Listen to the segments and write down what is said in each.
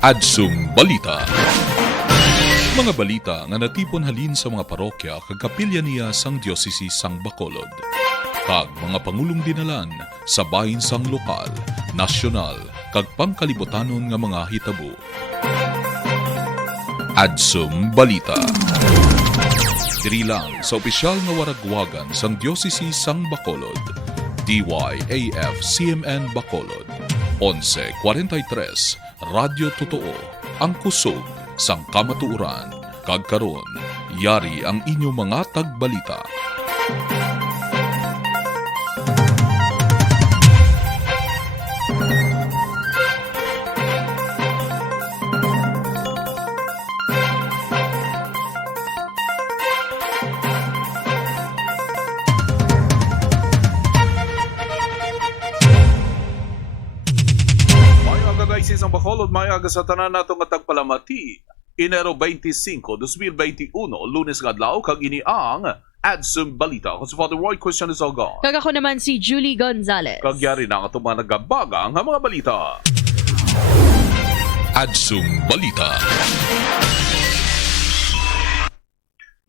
Adsum Balita. Mga balita nga natipon halin sa mga parokya kag kapilya niya sang diocese sang Bacolod. Kag mga pangulong dinalan sa bahin sang lokal, nasyonal kag pangkalibutanon nga mga hitabo. Adsum Balita. Diri lang sa opisyal nga waragwagan sang diocese sang Bacolod. DYAF CMN Bacolod 1143 Radyo Totoo, ang kusog sang kamatuuran. Kag karon, yari ang inyong mga tagbalita. Isang Bacolod, may aga sa tanan nato nga tagpalamati. Enero 25, 2021, Lunes nga adlaw kag ini ang Adsum Balita. Ako si Father Roy Christian Isalgon. Kag ako naman si Julie Gonzalez. Kagyari na nga itong mga nagabagang nga mga balita. Adsum Balita.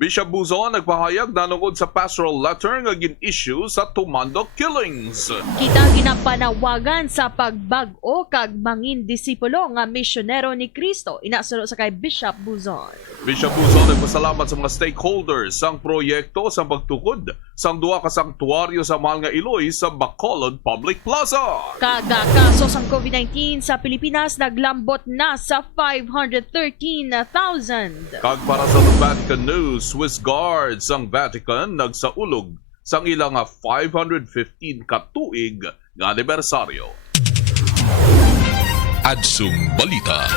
Bishop Buzon nagpahayag na nungod sa pastoral letter nga gin-issue sa Tumandok killings. Kita ginapanawagan sa pagbag-o kag mangin disipulo nga misyonero ni Cristo. Inasulo sa kay Bishop Buzon. Bishop Buzon nagpasalamat sa mga stakeholders sang proyekto sa pagtukod sang duha ka sanktuaryo sa mahal nga Iloy sa Bacolod Public Plaza. Kada kaso sang COVID-19 sa Pilipinas naglambot na sa 513,000. Kag para sa Vatican News, Swiss Guards ang Vatican nagsaulog sang ilang 515 katuig nga anibersaryo. Adsum Balita.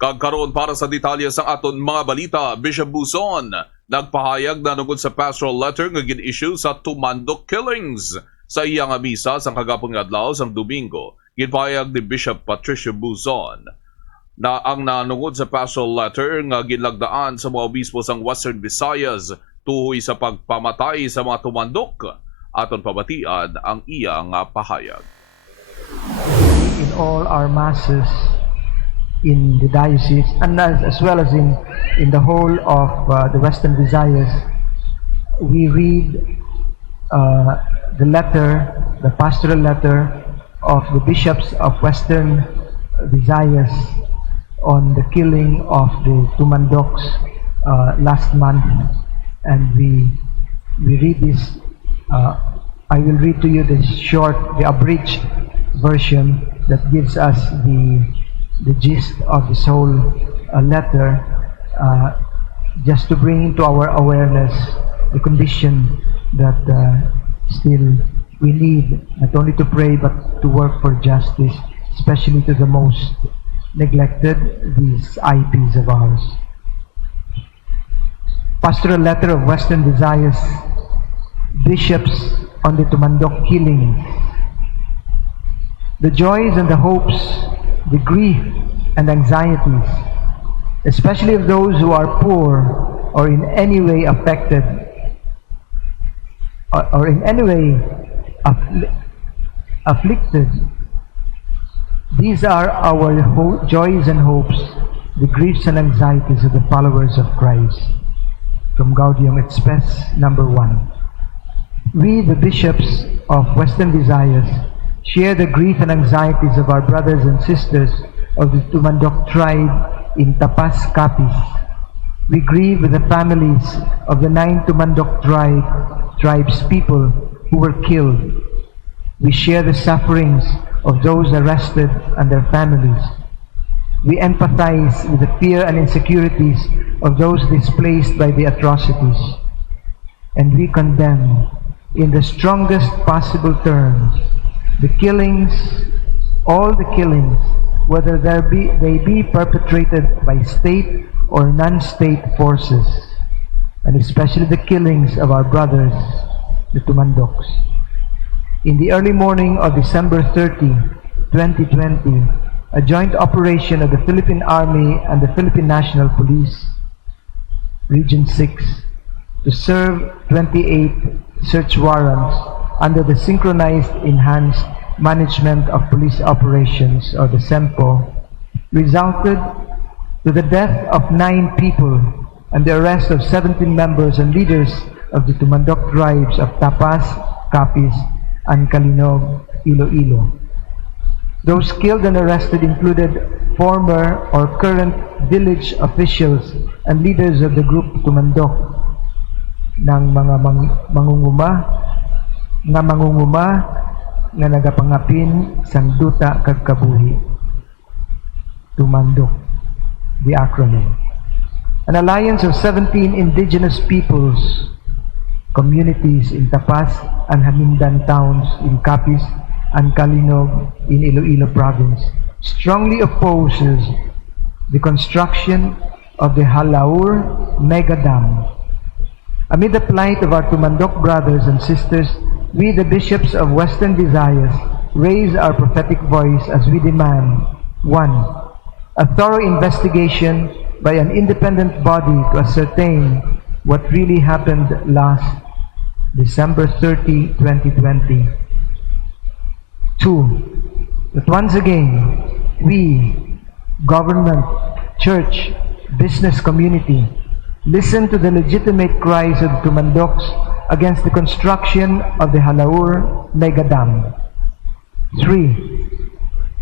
Kag karon para sa detalye sang aton mga balita, Bishop Buzon nagpahayag na nungod sa pastoral letter nga gin-issue sa Tumandok killings. Sa iyang misa sang kagapon nga adlaw sang Domingo, ginpahayag ni Bishop Patricio Buzon na ang nanungod sa pastoral letter nga ginlagdaan sa mga obispo sang Western Visayas tuhoy sa pagpamatay sa mga tumandok. Aton pabatian ang iyang pahayag. In all our masses in the diocese and as well as in the whole of the Western Visayas, we read the letter, the pastoral letter of the bishops of Western Visayas on the killing of the Tumandoks last month, and we read this. I will read to you the abridged version that gives us the gist of this whole letter, just to bring into our awareness the condition that still we need, not only to pray but to work for justice, especially to the most neglected, these IPs of ours. Pastoral letter of Western Visayas, bishops on the Tumandok killing. The joys and the hopes, the grief and anxieties, especially of those who are poor or in any way affected or in any way afflicted. These are our joys and hopes, the griefs and anxieties of the followers of Christ. From Gaudium Express number 1. We, the bishops of Western Visayas, share the grief and anxieties of our brothers and sisters of the Tumandok tribe in Tapas, Capiz. We grieve with the families of the 9 Tumandok tribes people who were killed. We share the sufferings of those arrested and their families. We empathize with the fear and insecurities of those displaced by the atrocities. And we condemn in the strongest possible terms the killings, all the killings, whether they be perpetrated by state or non-state forces, and especially the killings of our brothers, the Tumandoks. In the early morning of December 30, 2020, a joint operation of the Philippine Army and the Philippine National Police, Region 6, to serve 28 search warrants under the synchronized enhanced Management of Police Operations, or the SEMPO, resulted to the death of 9 people and the arrest of 17 members and leaders of the Tumandok tribes of Tapas, Capiz, and Kalinog, Iloilo. Those killed and arrested included former or current village officials and leaders of the group Tumandok ng mga mangunguma nga nagapangapin sang duta kag kabuhi. Tumandok, the acronym. An alliance of 17 indigenous peoples, communities in Tapas and Hamindan towns in Capiz and Kalinog in Iloilo province strongly opposes the construction of the Halaur Mega Dam. Amid the plight of our Tumandok brothers and sisters, we, the bishops of Western Visayas, raise our prophetic voice as we demand: 1. A thorough investigation by an independent body to ascertain what really happened last December 30, 2020. 2. That once again, we, government, church, business community, listen to the legitimate cries of the Tumandoks against the construction of the Halaur Mega Dam. 3.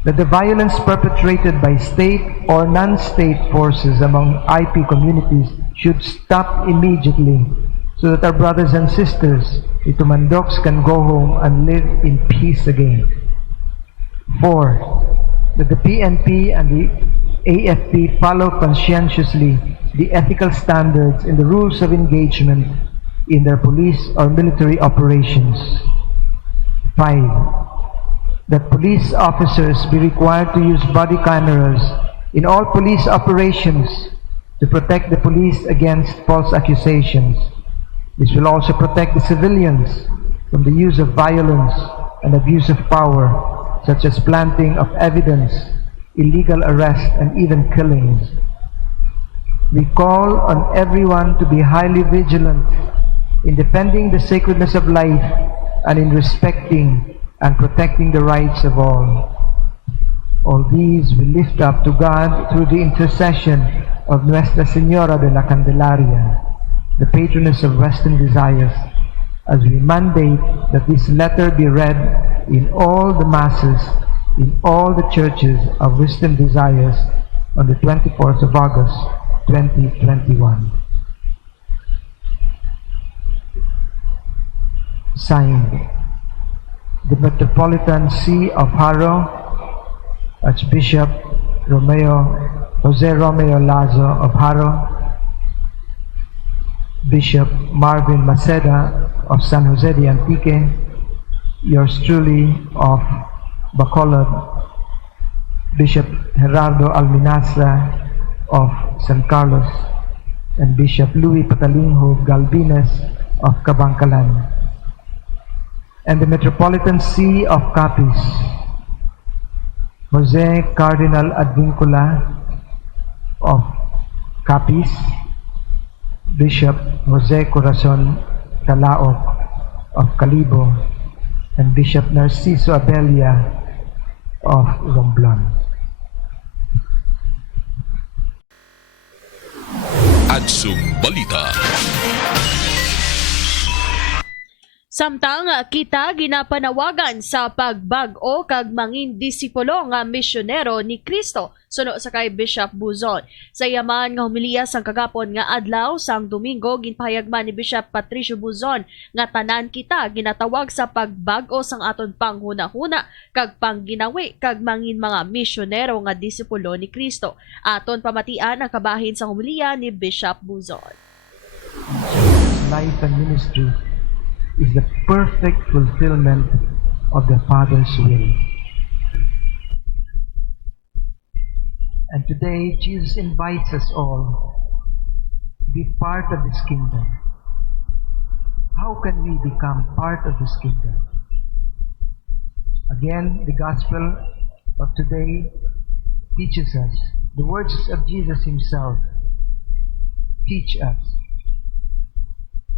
That the violence perpetrated by state or non-state forces among IP communities should stop immediately so that our brothers and sisters, the Tumandoks, can go home and live in peace again. 4. That the PNP and the AFP follow conscientiously the ethical standards and the rules of engagement in their police or military operations. 5. That police officers be required to use body cameras in all police operations to protect the police against false accusations. This will also protect the civilians from the use of violence and abuse of power, such as planting of evidence, illegal arrest, and even killings. We call on everyone to be highly vigilant in defending the sacredness of life and in respecting and protecting the rights of all. All these we lift up to God through the intercession of Nuestra Señora de la Candelaria, the patroness of Western Visayas, as we mandate that this letter be read in all the masses, in all the churches of Western Visayas on the 24th of August, 2021. Signed, the Metropolitan See of Haro, Archbishop Jose Romeo Lazo of Haro, Bishop Marvin Maceda of San Jose de Antique, yours truly of Bacolod, Bishop Gerardo Alminasa of San Carlos, and Bishop Louis Patalingho Galvines of Cabangcalan, and the Metropolitan See of Capiz, Jose Cardinal Advincula of Capiz, Bishop Jose Corazon Talaok of Calibo, and Bishop Narciso Abelia of Romblon. Adsum Balita. Samtang kita ginapanawagan sa pagbag-o kag mangin disipulo nga misyonero ni Kristo suno sa kay Bishop Buzon. Sa yaman nga humiliya sang kagapon nga adlaw sang Domingo ginpahayagman ni Bishop Patricio Buzon nga tanan kita ginatawag sa pagbag-o sang aton panghuna-huna kag pangginawi kag mangin mga misyonero nga disipulo ni Kristo. Aton pamatian ang kabahin sa humiliya ni Bishop Buzon. Life and ministry is the perfect fulfillment of the Father's will. And today, Jesus invites us all to be part of this kingdom. How can we become part of this kingdom? Again, the gospel of today teaches us, the words of Jesus himself teach us.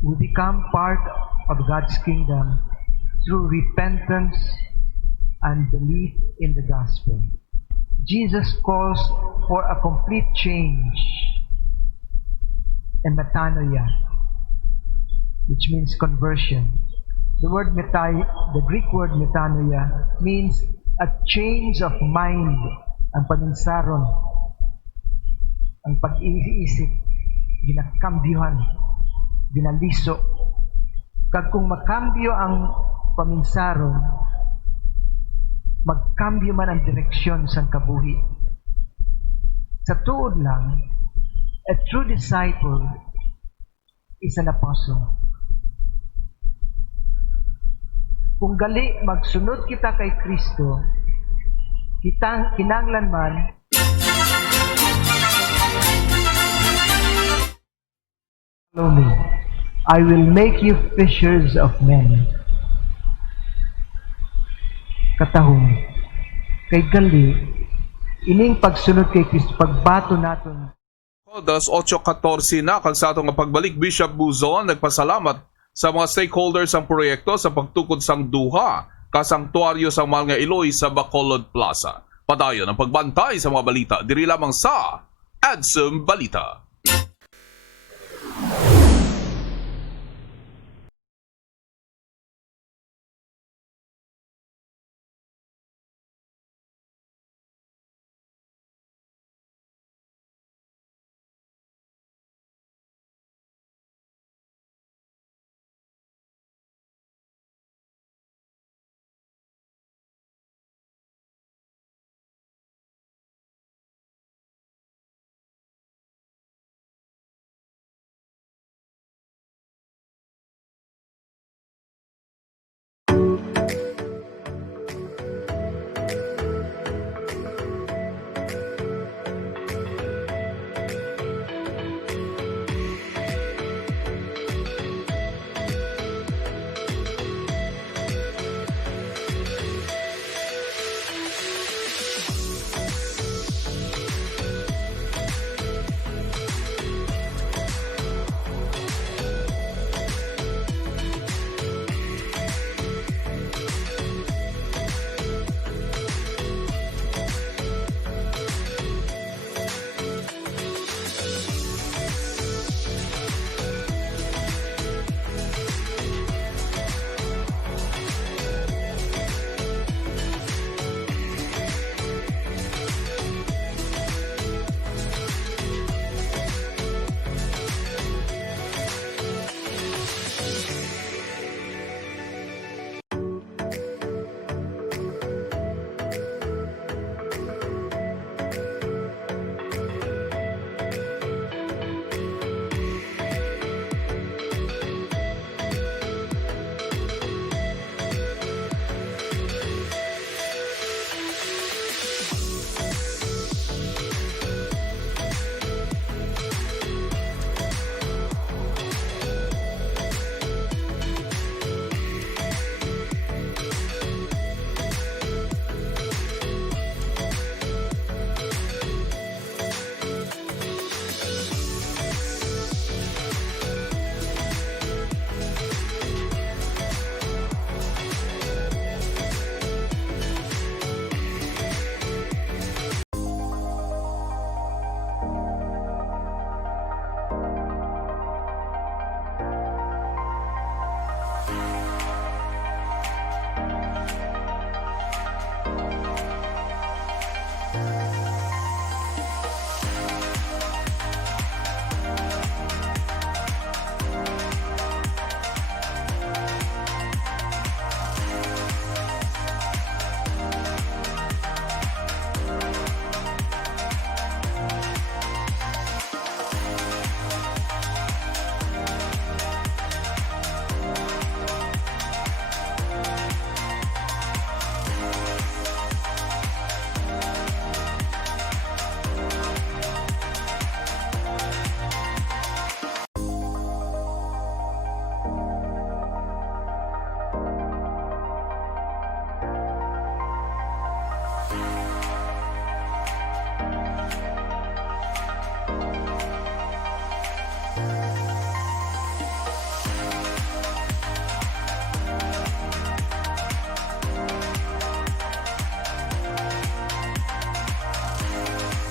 We become part of God's kingdom through repentance and belief in the gospel. Jesus calls for a complete change and metanoia, which means conversion. The Greek word metanoia means a change of mind, ang paminsaron, ang pag-iisip, ginakambyuhan, ginaliso. Kag kung makambyo ang paminsaron, magkambyo man ang direksyon sa kabuhi. Sa tuod lang, a true disciple is an apostle. Kung gali magsunod kita kay Kristo, kinanglan man follow me. I will make you fishers of men. Katahong, kay gali, ining pagsunod kay Kristo, pagbato naton. Das 8:14 na kag sa atong pagbalik, Bishop Buzon nagpasalamat sa mga stakeholders ng proyekto sa pagtukod sang duha ka sanktuaryo sa mahal nga Iloy sa Bacolod Plaza. Padayon ang pagbantay sa mga balita diri lamang sa Adsum Balita.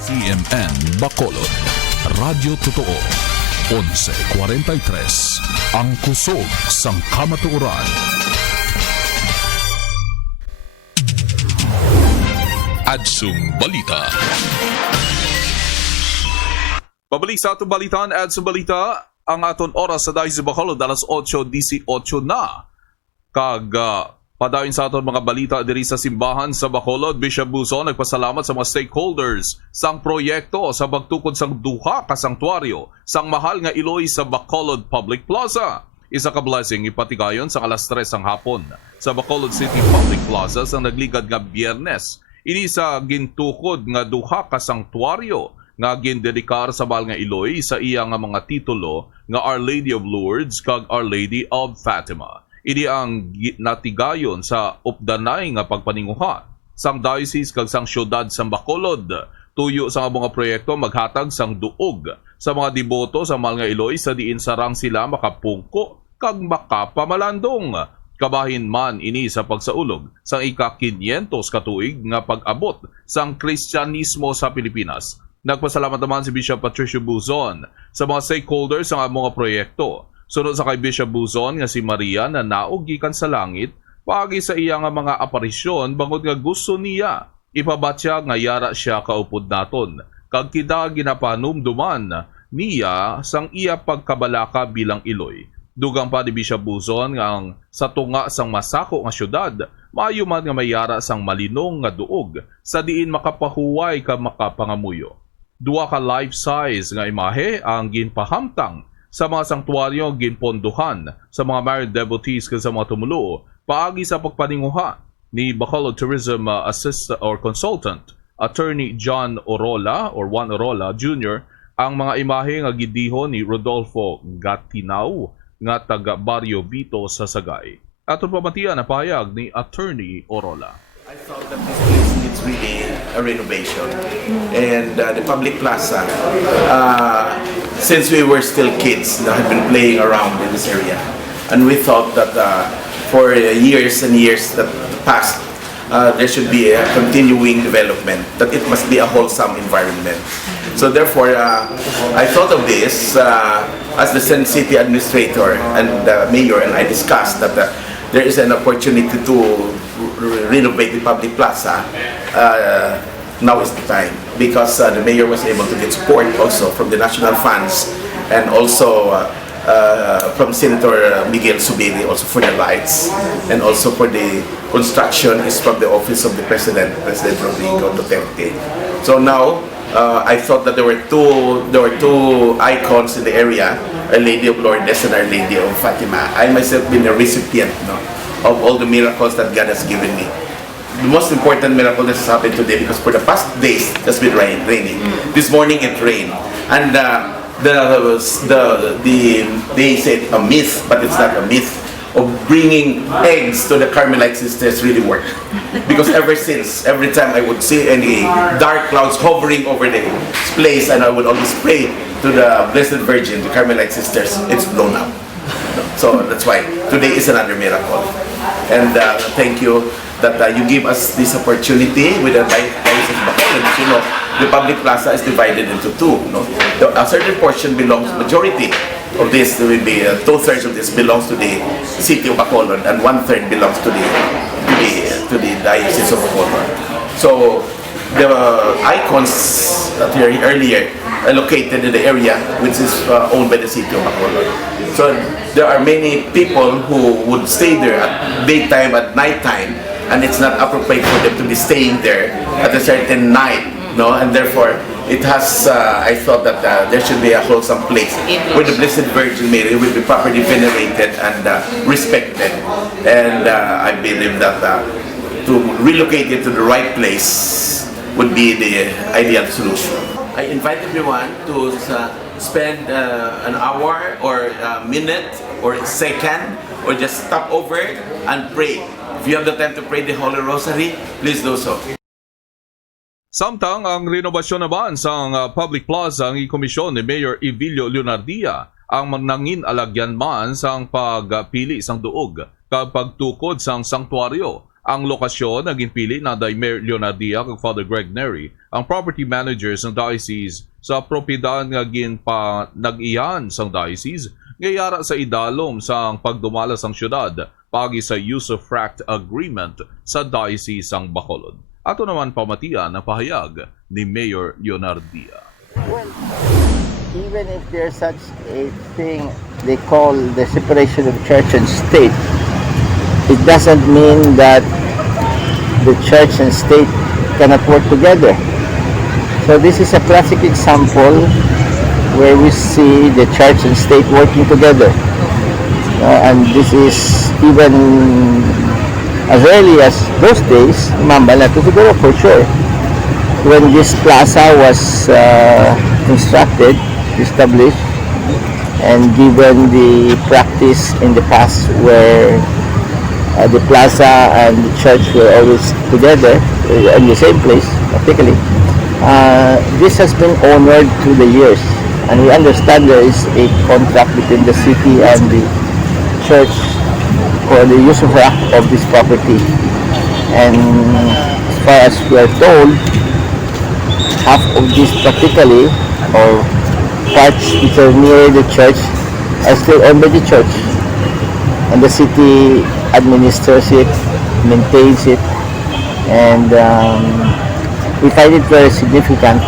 CMN Bacolod. Radyo Totoo. 11:43 ang kusog sang kamatuoran. Adsum Balita. Pabalik sa atong balitan, Adsum Balita, ang aton oras sa dahil sa Bacolod, alas 8:18 na. Padayon sa aton mga balita diri sa simbahan sa Bacolod, Bishop Buzon nagpasalamat sa mga stakeholders sang proyekto sa pagtukod sang duha ka sangtuaryo sang mahal nga Iloy sa Bacolod Public Plaza. Isa ka blessing ipatigayon sa alas 3 sang hapon sa Bacolod City Public Plaza sang nagligad nga Biyernes. Ini sa gintukod nga duha ka sangtuaryo nga gindedikar sa mahal nga Iloy sa iya nga mga titulo nga Our Lady of Lourdes kag Our Lady of Fatima. Ini ang natigayon sa updanay nga pagpaninguha sang diocese kag sang syudad sa Bacolod. Tuyo sa mga proyekto maghatag sang duog sa mga deboto sa mahal nga Iloy sa diin sarang sila makapungko kag makapamalandong. Kabahin man ini sa pagsaulog sang ika-500 katuig nga pag-abot sang Kristyanismo sa Pilipinas. Nagpasalamat naman si Bishop Patricio Buzon sa mga stakeholders sa mga proyekto. Sunod sa kay Bishop Buzon nga si Maria na naog gikan sa langit paagi sa iya nga mga aparisyon bangod nga gusto niya ipabatya nga yara siya kaupod naton kag kita ginapanumduman niya sang iya pagkabalaka bilang Iloy. Dugang pa ni Bishop Buzon nga ang sa tunga sang masako nga syudad maayo man nga mayara sang malinong nga duog sa diin makapahuway ka makapangamuyo. Duha ka life-size nga imahe ang ginpahamtang sa mga sangtuaryo ginponduhan sa mga married devotees kag sa mga tumulo paagi sa pagpaninguha ni Bacolod Tourism Assistant or Consultant Attorney Juan Orola Jr. ang mga imahe nga gidihon ni Rodolfo Gatinaw nga taga Barrio Vito sa Sagay. Atong pamatian na pahayag ni Attorney Orola. I thought that this place needs really a renovation. And the public plaza, since we were still kids, had been playing around in this area. And we thought that for years and years that passed, there should be a continuing development, that it must be a wholesome environment. So therefore, I thought of this as the Sen City Administrator and the Mayor and I discussed that there is an opportunity to renovate the public plaza. Now is the time because the mayor was able to get support also from the national funds and also from Senator Miguel Subiri also for the lights and also for the construction is from the office of the President Rodrigo Duterte. So now I thought that there were two icons in the area, Our Lady of Lourdes and Our Lady of Fatima. I myself been a recipient of all the miracles that God has given me. The most important miracle that has happened today because for the past days it's been raining. This morning it rained, and they said a myth, but it's not a myth of bringing eggs to the Carmelite sisters really worked. Because ever since, every time I would see any dark clouds hovering over the place, and I would always pray to the Blessed Virgin, the Carmelite sisters, it's blown up. So that's why today is another miracle. And thank you that you give us this opportunity with the Diocese of Bacolod. You know, the public plaza is divided into two. A certain portion belongs, majority of this will be 2/3 of this belongs to the city of Bacolod, and 1/3 belongs to the Diocese of Bacolod. So the icons that here earlier are located in the area which is owned by the city of Bacolod. So there are many people who would stay there at daytime, at nighttime, and it's not appropriate for them to be staying there at a certain night, and therefore it has, I thought that there should be a wholesome place where the Blessed Virgin Mary will be properly venerated and respected. And I believe that to relocate it to the right place would be the ideal solution. I invite everyone to spend an hour or a minute or a second or just stop over and pray. If you have the time to pray the Holy Rosary, please do so. Samtang ang renovasyon naman sa public plaza ang ikomisyon ni Mayor Evilio Leonardia ang magnangin alagyan man sang pagpili sang duog kag pagtukod sang sanktuaryo Ang lokasyon na ginpili na day Mayor Leonardia kag Father Greg Neri ang property managers ng diocese sa propiedad nga nag-iyan sang diocese ngayara sa idalom sang pagdumala sang syudad pagi sa usufruct agreement sa diocese sang Bacolod. Ato naman pamatian ang pahayag ni Mayor Leonardia. Well, even if there's such a thing they call the separation of church and state, it doesn't mean that the church and state cannot work together. So this is a classic example where we see the church and state working together. And this is even as early as those days, Mambala to siguro for sure, when this plaza was constructed, established, and given the practice in the past where the plaza and the church were always together in the same place, practically, this has been honored through the years. And we understand there is a contract between the city and the church for the usufruct of this property. And as far as we are told, half of this practically, or parts which are near the church, are still owned by the church. And the city administers it, maintains it, and we find it very significant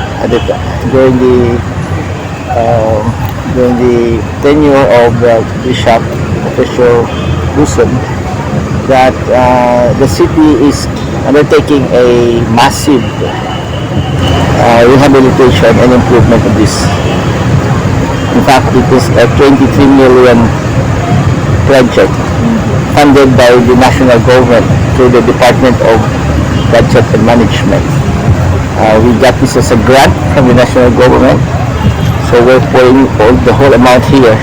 during the tenure of Bishop Adsum that the city is undertaking a massive rehabilitation and improvement of this. In fact, it is a 23 million project funded by the national government through the Department of Budget and Management. We got this as a grant from the national government, so we're pouring the whole amount here.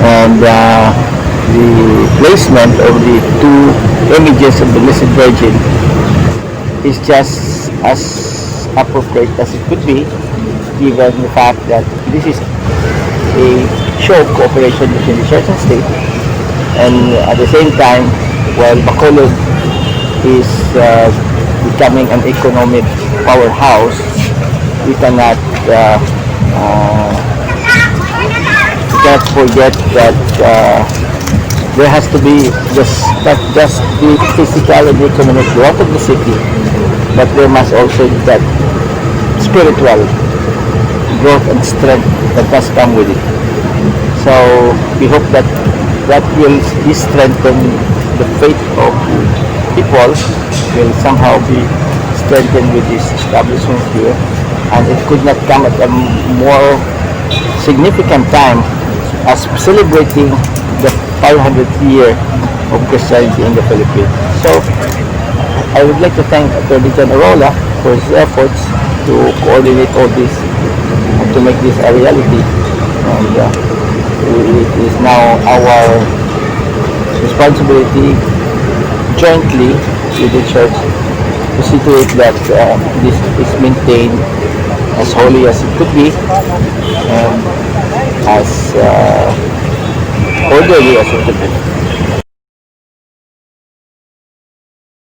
And the placement of the two images of the Blessed Virgin is just as appropriate as it could be, given the fact that this is a show of cooperation between the church and state, and at the same time, while Bacolod is becoming an economic powerhouse, we cannot forget that there has to be not just the physical and economic growth of the city, but there must also be that spiritual growth and strength that must come with it. So we hope that will strengthen the faith of people, will somehow be strengthened with this establishment here, and it could not come at a more significant time as celebrating the 500th year of Christianity in the Philippines. So I would like to thank Attorney General Arola for his efforts to coordinate all this and to make this a reality. And it is now our responsibility jointly with the church to see to it that this is maintained as holy as it could be and as orderly as it could be.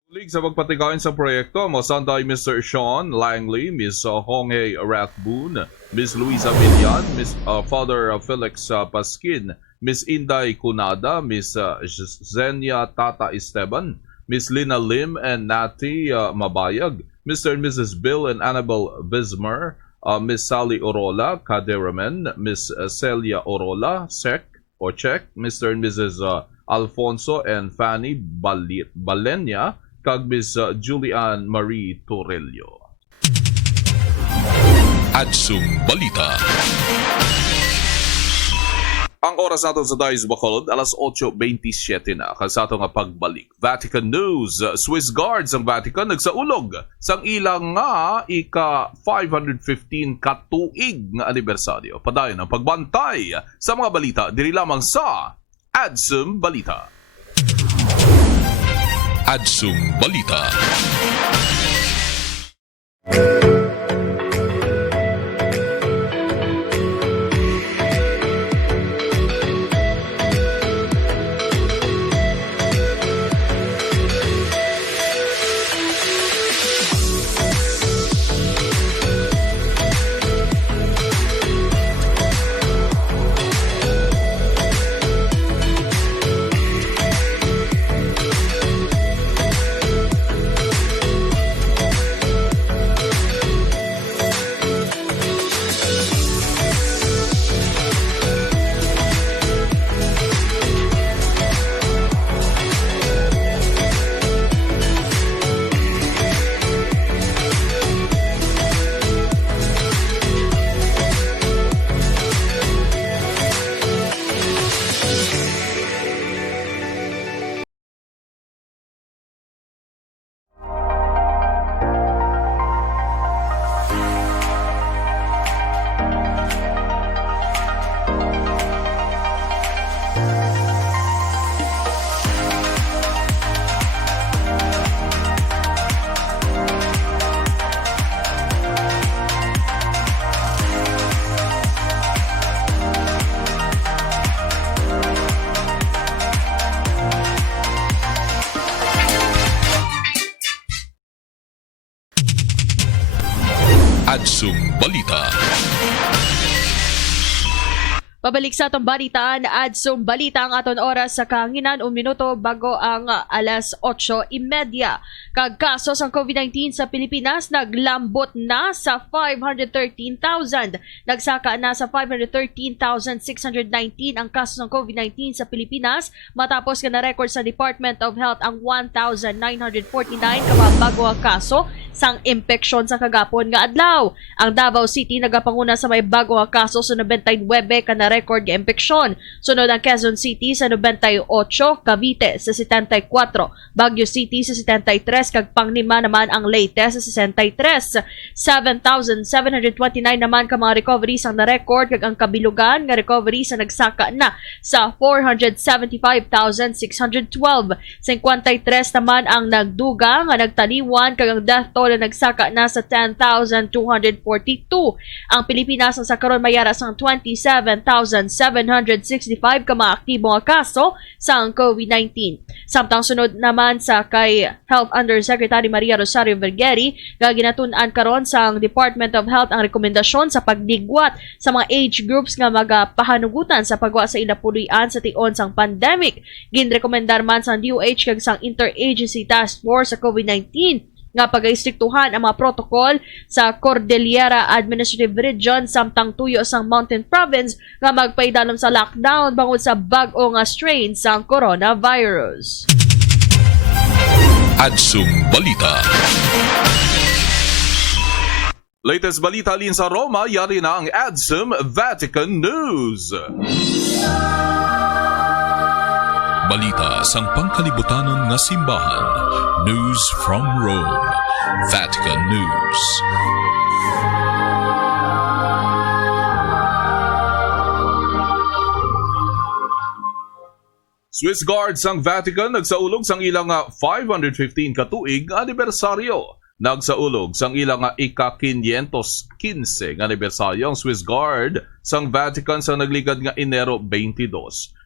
Tulig sa pagpatigayon sa proyekto, masanday Mr. Sean Langley, Ms. Honghe Rathboon, Ms. Luisa Villan, Ms. Father Felix Pasquin, Ms. Inday Cunada, Ms. Zenia Tata Esteban, Ms. Lina Lim and Nati Mabayag, Mr. and Mrs. Bill and Annabel Bismer, Ms. Sally Orola Kaderamen, Ms. Celia Orola Sek or Check, Mr. and Mrs. Alfonso and Fanny Balenya, kag Ms. Julian Marie Torello. Adsum Balita. Ang oras natin sa Dice Bacolod, alas 8:27 na. Sa ato nga pagbalik. Vatican News. Swiss Guards ang Vatican nagsaulog sang ilang nga ika-515 katuig nga anibersaryo. Padayon ang pagbantay sa mga balita diri lamang sa Adsum Balita. Adsum Balita. Adsum Balita. Pabalik sa atong balitaan, Adsum Balita ang aton oras sa kahanginan 1 minuto bago ang alas 8:30. Kagkaso sa COVID-19 sa Pilipinas naglambot na sa 513,000. Nagsaka na sa 513,619 ang kaso ng COVID-19 sa Pilipinas matapos nga na-record sa Department of Health ang 1,949 bago ang kaso sang impeksyon sa kagapon nga adlaw. Ang Davao City nagapanguna sa may bago nga kaso sa 99 ka na-record nga impeksyon. Sunod ang Quezon City sa 98, Cavite sa 74, Baguio City sa 73, kag panglima naman ang Leyte sa 63. 7,729 naman ka mga recoveries ang na-record, kag ang kabilugan nga recoveries sa nagsaka na sa 475,612. 53 naman ang nagduga nga nagtaliwan, kag ang death toll na nagsaka na sa 10,242. Ang Pilipinas sa karon mayara sang 27,765 ka mga aktibo nga kaso sa COVID-19. Samtang sunod naman sa kay Health Undersecretary Maria Rosario Vergeri, gaginatun-an karon sa Department of Health ang rekomendasyon sa pagdigwat sa mga age groups nga magapahanugutan sa pagwa sa inapulian sa tion sang pandemic. Ginrekomendar man sa DOH kag sang Interagency Task Force sa COVID-19 nga pag-istriktuhan ang mga protocol sa Cordillera Administrative Region samtang tuyo sang Mountain Province nga magpaidalom sa lockdown bangod sa bag-o nga strain sang coronavirus. Adsum Balita. Latest balita alin sa Roma, yari na ang Adsum Vatican News. Balita sang pangkalibutanon nga simbahan. News from Rome. Vatican News. Swiss Guards ang Vatican nagsaulog sang ilang 515 katuig anibersaryo. Nagsaulog sang ilang ika-515 nga anibersaryo ang Swiss Guard sang Vatican sa nagligad nga Enero 22,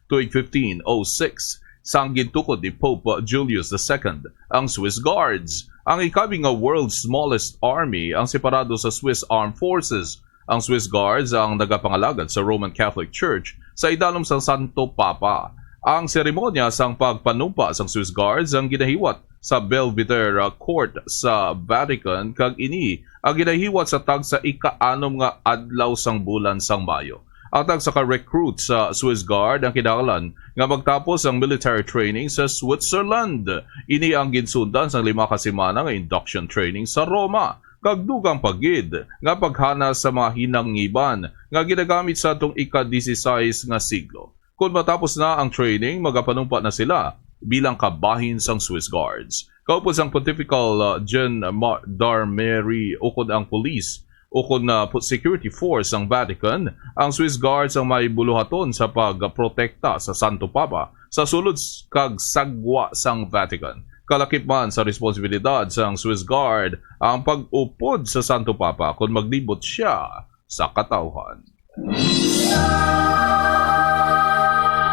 tuig 1506. Sang gintukod ni Pope Julius II ang Swiss Guards. Ang ikabing nga world's smallest army ang separado sa Swiss Armed Forces. Ang Swiss Guards ang nagapangalagad sa Roman Catholic Church sa idalom sa Santo Papa. Ang seremonya sang pagpanumpa sang Swiss Guards ang ginahiwat sa Belvedere Court sa Vatican, kag ini ang ginahiwat sa tag sa ika-6 nga adlaw sang bulan sang Mayo. Ang tag sa ka-recruit sa Swiss Guard ang kinahanglan nga magtapos ang military training sa Switzerland. Ini ang ginsundan sa 5 ka semana nga induction training sa Roma. Kag dugang pagid nga paghana sa mga hinangiban nga ginagamit sa atong ika-16 nga siglo. Kung matapos na ang training, magapanumpa na sila bilang kabahin sang Swiss Guards. Kaupos ang Pontifical Gendarmerie ukod ang police ukod na security force ng Vatican, ang Swiss Guards ang may buluhaton sa pagprotekta sa Santo Papa sa sulod kag sagwa sang Vatican. Kalakip man sa responsibilidad sang Swiss Guard ang pag-upod sa Santo Papa kung maglibot siya sa katawhan.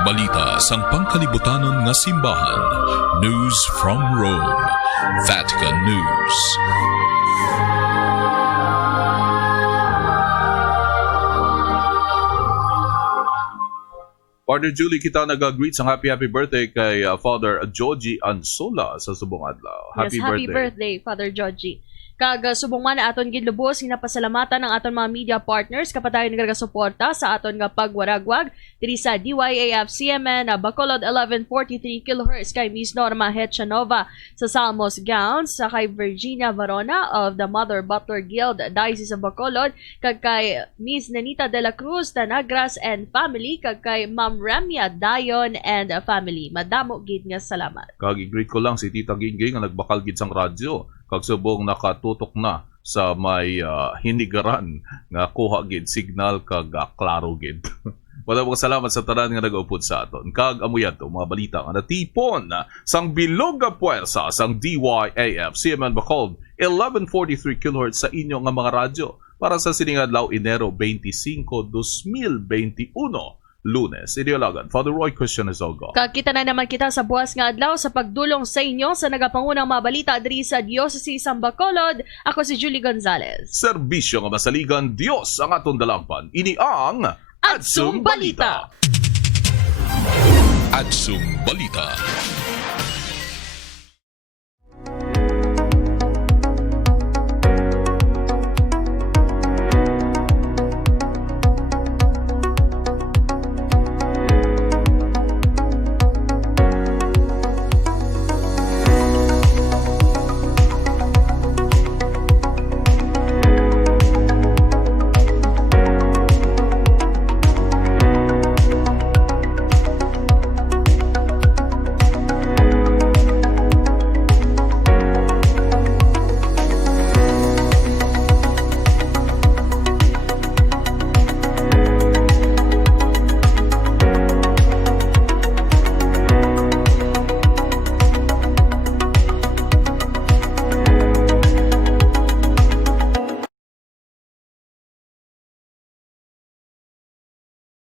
Balita sang pangkalibutanon nga simbahan. News from Rome. Vatican News. Partner Julie, kita nag-greet sa happy birthday kay Father Joji Ansola sa Subong Adlaw. Happy birthday, Father Joji. Kag subong man aton gidlubos ginapasalamatan ang aton mga media partners kapatayon nagasuporta sa aton nga pagwaragwag diri sa DYAF-CMN Bacolod 1143 kHz kay Miss Norma Hechanova sa Salmos Gowns, sa kay Virginia Varona of the Mother Butler Guild Diocese of Bacolod, kag kay Miss Nenita de la Cruz Tanagras and family, kag kay Ma'am Ramya Dayon and family. Madamo gid nga salamat. Kag i-greet ko lang si Tita Gingging nga nagbakal gid sang radyo. Kag subong nakatutok na sa may hinigaran nga kuha gid signal kag klaro gid. Maraming salamat sa tanan nga nag-upod sa aton. Kag amuyad to mga balita nga natipon sang bilog nga puwersa sang DYAF CMN Bacolod 1143 kHz sa inyo nga mga radyo para sa sining adlaw Enero 25, 2021. Lunes. Ideologan, Father Roy Christian Isogo. Kakita na naman kita sa buwas nga adlaw sa pagdulong sa inyo sa nagapangunang mga balita diri sa Diocese sang Bacolod. Ako si Julie Gonzalez. Serbisyo nga masaligan, Dios ang atong dalagpan. Ini ang Adsum Balita. Adsum Balita.